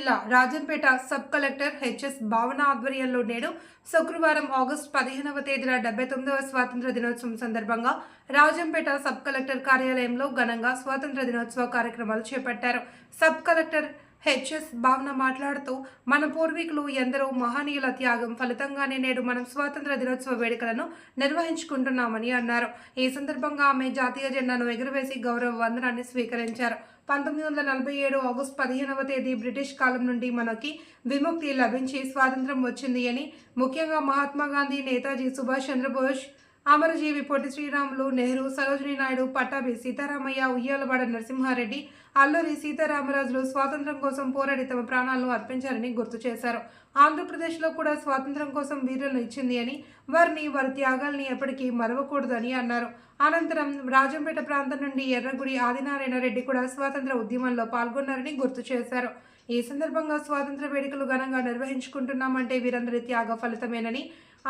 జిల్లా Rajampet sub collector HS భావన ఆధ్వర్యంలో నేడు శుక్రవారం ఆగస్టు 15వ తేదీన 79వ స్వాతంత్ర దినోత్సవం సందర్భంగా రాజంపేట సబ్ కలెక్టర్ కార్యాలయంలో ఘనంగా స్వాతంత్ర దినోత్సవ కార్యక్రమాలు చేపట్టారు. సబ్ కలెక్టర్ హెచ్ఎస్ భావన మాట్లాడుతూ మన పూర్వీకులు ఎందరో మహనీయుల త్యాగం ఫలితంగానే నేడు మనం స్వాతంత్ర దినోత్సవ వేడుకలను నిర్వహించుకుంటున్నామని అన్నారు. ఈ సందర్భంగా ఆమె జాతీయ జెండాను ఎగురవేసి గౌరవ వందనాన్ని స్వీకరించారు. 1947 ఆగస్టు 15వ తేదీ బ్రిటిష్ కాలం నుండి మనకి విముక్తి లభించి స్వాతంత్రం వచ్చింది అని, ముఖ్యంగా మహాత్మా గాంధీ, నేతాజీ సుభాష్ చంద్రబోస్, అమరజీవి పొట్టి శ్రీరాములు, నెహ్రూ, సరోజినీ నాయుడు, పట్టాభి సీతారామయ్య, ఉయ్యాలవాడ నరసింహారెడ్డి, అల్లూరి సీతారామరాజులు స్వాతంత్రం కోసం పోరాడి తమ ప్రాణాలను అర్పించారని గుర్తు చేశారు. ఆంధ్రప్రదేశ్లో కూడా స్వాతంత్రం కోసం వీరులను ఇచ్చింది అని, వారి త్యాగాల్ని ఎప్పటికీ మరవకూడదని అన్నారు. అనంతరం రాజంపేట ప్రాంతం నుండి ఎర్రగుడి ఆదినారాయణ రెడ్డి కూడా స్వాతంత్ర ఉద్యమంలో పాల్గొన్నారని గుర్తు చేశారు. ఈ సందర్భంగా స్వాతంత్ర వేడుకలు ఘనంగా నిర్వహించుకుంటున్నామంటే వీరందరి త్యాగ ఫలితమేనని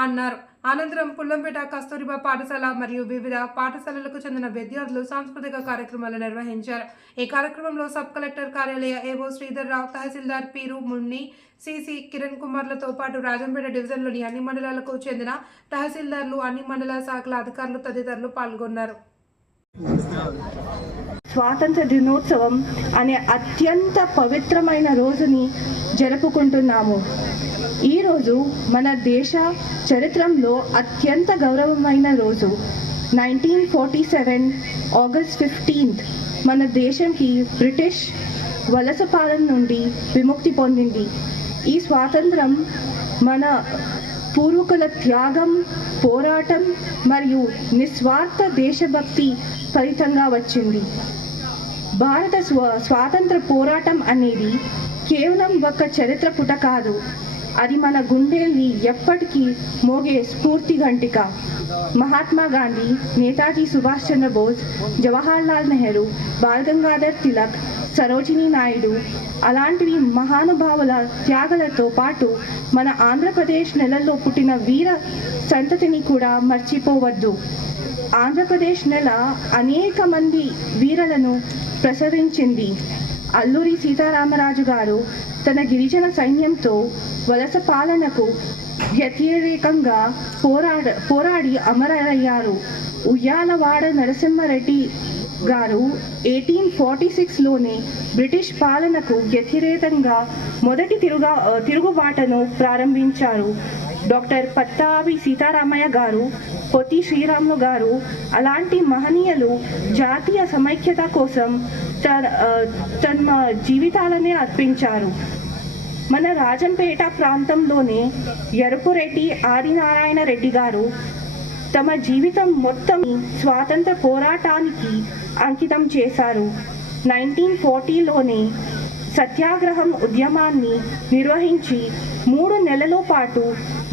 అన్నారు. అనంతరం పుల్లంపేట కస్తూరిబా పాఠశాల మరియు వివిధ పాఠశాలలకు చెందిన విద్యార్థులు సాంస్కృతిక కార్యక్రమాలు నిర్వహించారు. ఈ కార్యక్రమంలో సబ్ కలెక్టర్ కార్యాలయ ఏవో శ్రీధర్ రావు, తహసీల్దార్ పీరు మున్ని, సిసి కిరణ్ కుమార్లతో పాటు రాజంపేట డివిజన్లోని అన్ని మండలాలకు చెందిన తహసీల్దార్లు, అన్ని మండల శాఖల అధికారులు తదితరులు పాల్గొన్నారు. స్వాతంత్ర దినోత్సవం అనే అత్యంత పవిత్రమైన రోజుని జరుపుకుంటున్నాము. ఈరోజు మన దేశ చరిత్రలో అత్యంత గౌరవమైన రోజు. 1947 ఆగస్ట్ 15 మన దేశంకి బ్రిటిష్ వలస పాలన నుండి విముక్తి పొందింది. ఈ స్వాతంత్రం మన పూర్వీకుల త్యాగం, పోరాటం మరియు నిస్వార్థ దేశభక్తి ఫలితంగా వచ్చింది. భారత స్వాతంత్ర పోరాటం అనేది కేవలం ఒక చరిత్ర పుట కాదు, అది మన గుండెల్ని ఎప్పటికీ మోగే స్ఫూర్తి గంటిక. మహాత్మా గాంధీ, నేతాజీ సుభాష్ చంద్రబోస్, జవహర్లాల్ నెహ్రూ, బాల్ గంగాధర్ తిలక్, సరోజినీ నాయుడు అలాంటివి మహానుభావుల త్యాగాలతో పాటు మన ఆంధ్రప్రదేశ్ నెలలో పుట్టిన వీర సంతతిని కూడా మర్చిపోవద్దు. ఆంధ్రప్రదేశ్ నెల అనేక మంది వీరులను ప్రసరించింది. అల్లూరి సీతారామరాజు గారు తన గిరిజన సైన్యంతో వలస పాలనకు వ్యతిరేకంగా పోరాడి అమరయ్యారు. ఉయ్యాలవాడ నరసింహారెడ్డి గారు 1846లోనే బ్రిటిష్ పాలనకు వ్యతిరేకంగా మొదటి తిరుగుబాటును ప్రారంభించారు. డాక్టర్ పట్టాభి సీతారామయ్య గారు, పొట్టి శ్రీరాములు గారు అలాంటి మహనీయులు జాతీయ సమైక్యత కోసం తమ జీవితాలనే అర్పించారు. మన రాజంపేట ప్రాంతంలోనే ఎరుపురెడ్డి ఆదినారాయణ రెడ్డి గారు తమ జీవితం మొత్తం స్వాతంత్ర పోరాటానికి అంకితం చేశారు. 1940లోనే సత్యాగ్రహం ఉద్యమాన్ని నిర్వహించి 3 నెలల పాటు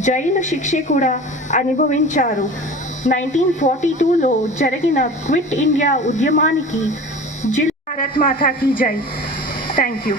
జైలు శిక్ష కూడా అనుభవించారు. 1942లో జరిగిన క్విట్ ఇండియా ఉద్యమానికి భారత్ మాతాకి జై. Thank you.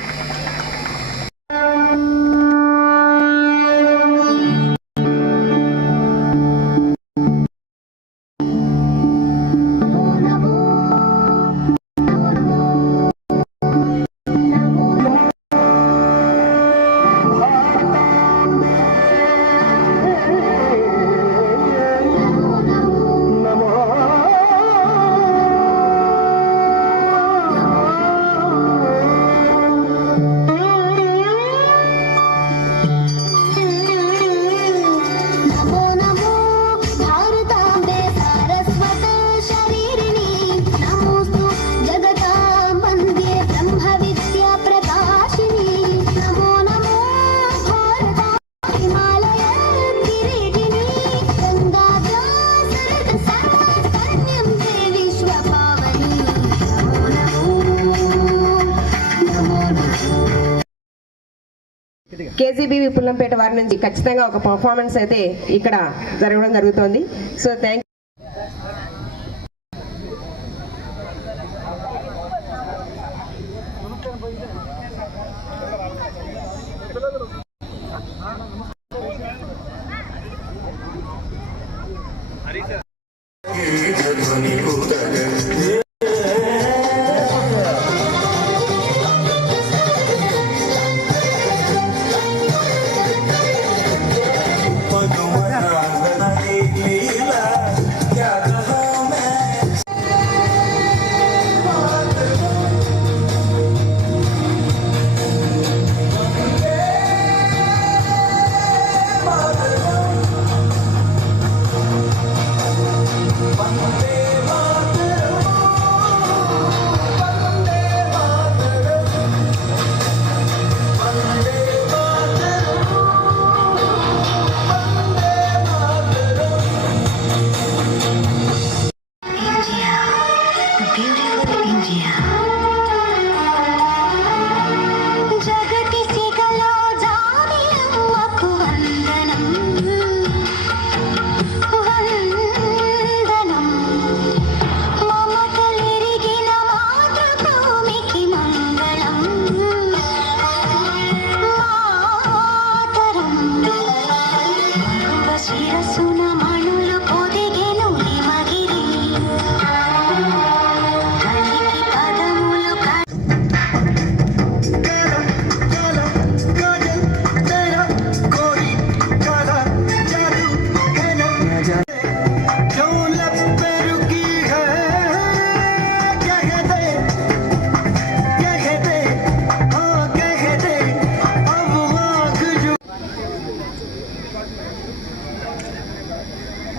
కేజీబీవీ పుల్లంపేట వారి నుంచి ఖచ్చితంగా ఒక పర్ఫార్మెన్స్ అయితే ఇక్కడ జరగడం జరుగుతోంది. సో థ్యాంక్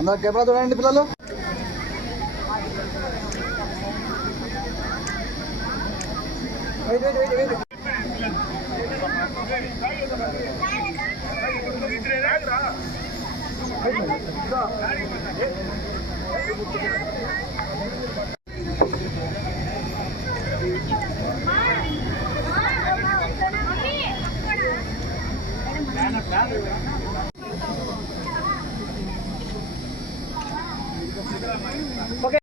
అందరు కెమెరా చూడండి పిల్లలు.